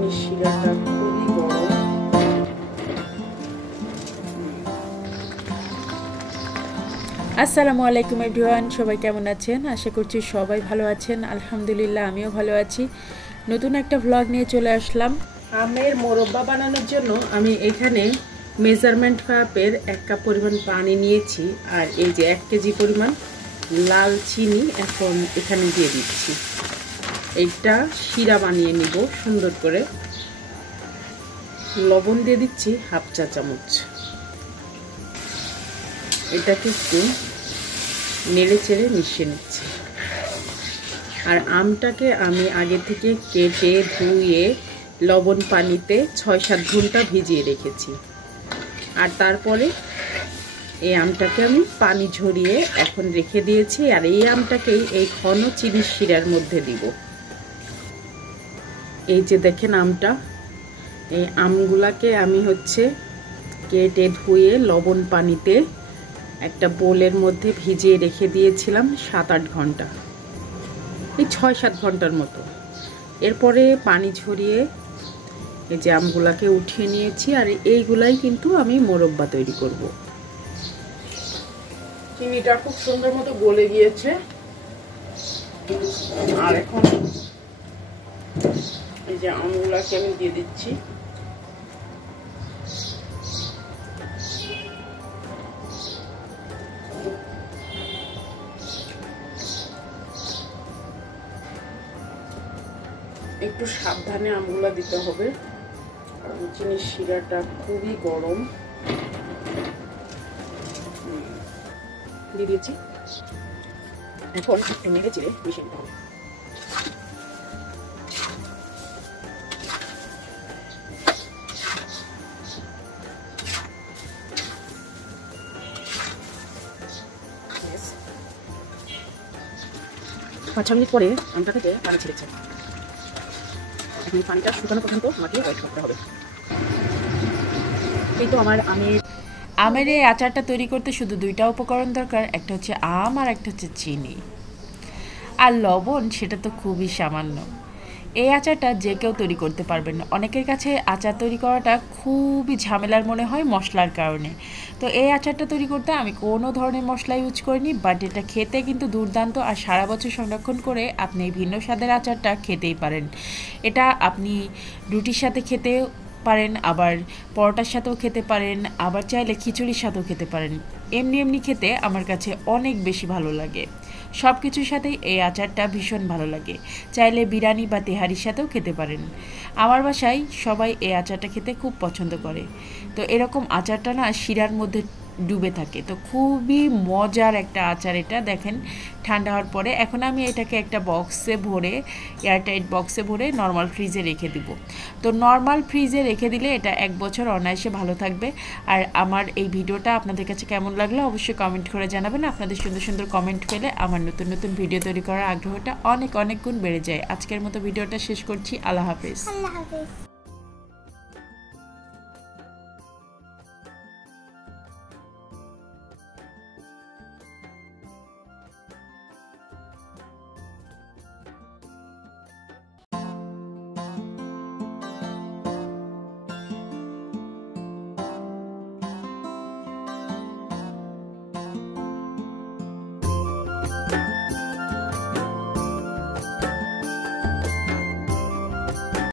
চিনির শিরাটা খুবই গরম। আসসালামু আলাইকুম এভরিওয়ান, সবাই কেমন আছেন? আশা করছি সবাই ভালো আছেন। আলহামদুলিল্লাহ আমিও ভালো আছি। নতুন একটা ভ্লগ নিয়ে চলে আসলাম। আমের মোরব্বা বানানোর জন্য আমি এখানে মেজারমেন্ট কাপের 1 কাপ পরিমাণ পানি নিয়েছি, আর এই যে 1 কেজি পরিমাণ লাল চিনি এখন এখানে দিয়ে দিচ্ছি। এইটা শিরা বানিয়ে নিব সুন্দর করে। লবণ দিয়ে দিচ্ছি 1/2 চা চামচ। এটাকে একটু নেড়ে চেড়ে মিশিয়ে নিচ্ছি। আর আমটাকে আমি আগে থেকে কেটে ধুয়ে লবণ পানিতে 6-7 ঘন্টা ভিজিয়ে রেখেছি। আর তারপরে এই আমটাকে আমি পানি ঝরিয়ে এখন রেখে দিয়েছি। আর এই আমটাকেই এই ঘন চিনির শিরার মধ্যে দিব। এই যে দেখেন আমটা, এই আমগুলাকে আমি কেটে ধুয়ে লবণ পানিতে একটা বোলের মধ্যে ভিজিয়ে রেখে দিয়েছিলাম 7-8 ঘন্টা, এই 6-7 ঘন্টার মতো। এরপরে পানি ঝরিয়ে এই যে আমগুলাকে উঠিয়ে নিয়েছি। আর এইগুলাই কিন্তু আমি মোরব্বা তৈরি করব। চিনিটা খুব সুন্দর মতো গলে গিয়েছে। আর এখন এই যে আমগুলাকে আমি দিয়ে দিচ্ছি। একটু সাবধানে আমগুলা দিতে হবে, কারণ চিনির শিরাটা খুবই গরম। দিয়ে দিয়েছি, এখন একটু নেড়ে চেড়ে মিশিয়ে দিতে হবে। পাঁচ 6 মিনিট পরে আমটা থেকে পানি ছেড়েছে। পানিটা শুকানো পর্যন্ত মাটিয়ে ওয়েট করতে হবে। কিন্তু আমের এই আচারটা তৈরি করতে শুধু 2টা উপকরণ দরকার, একটা হচ্ছে আম আর একটা হচ্ছে চিনি। আর লবণ সেটা তো খুবই সামান্য। এই আচারটা যে কেউ তৈরি করতে পারবেন না। অনেকের কাছে আচার তৈরি করাটা খুবই ঝামেলার মনে হয় মশলার কারণে। তো এই আচারটা তৈরি করতে আমি কোনো ধরনের মশলা ইউজ করিনি, বাট এটা খেতে কিন্তু দুর্দান্ত। আর সারা বছর সংরক্ষণ করে আপনি এই ভিন্ন স্বাদের আচারটা খেতেই পারেন। এটা আপনি রুটির সাথে খেতে পারেন, আবার পরোটার সাথেও খেতে পারেন, আবার চাইলে খিচুড়ির সাথেও খেতে পারেন। এমনি খেতে আমার কাছে অনেক বেশি ভালো লাগে। সব কিছুর সাথেই এই আচারটা ভীষণ ভালো লাগে। চাইলে বিরিয়ানি বা তেহারির সাথেও খেতে পারেন। আমার বাসায় সবাই এই আচারটা খেতে খুব পছন্দ করে। তো এরকম আচারটা না শিরার মধ্যে ডুবে থাকে। তো খুবই মজার একটা আচার এটা। দেখেন ঠান্ডা হওয়ার পরে এখন আমি এটাকে একটা বক্সে ভরে, এয়ারটাইট বক্সে ভরে নর্মাল ফ্রিজে রেখে দিব। তো নর্মাল ফ্রিজে রেখে দিলে এটা 1 বছর অনায়াসে ভালো থাকবে। আর আমার এই ভিডিওটা আপনাদের কাছে কেমন লাগলো অবশ্যই কমেন্ট করে জানাবেন। আপনাদের সুন্দর সুন্দর কমেন্ট পেলে আমার নতুন নতুন ভিডিও তৈরি করার আগ্রহটা অনেক গুণ বেড়ে যায়। আজকের মতো ভিডিওটা শেষ করছি। আল্লাহ হাফেজ।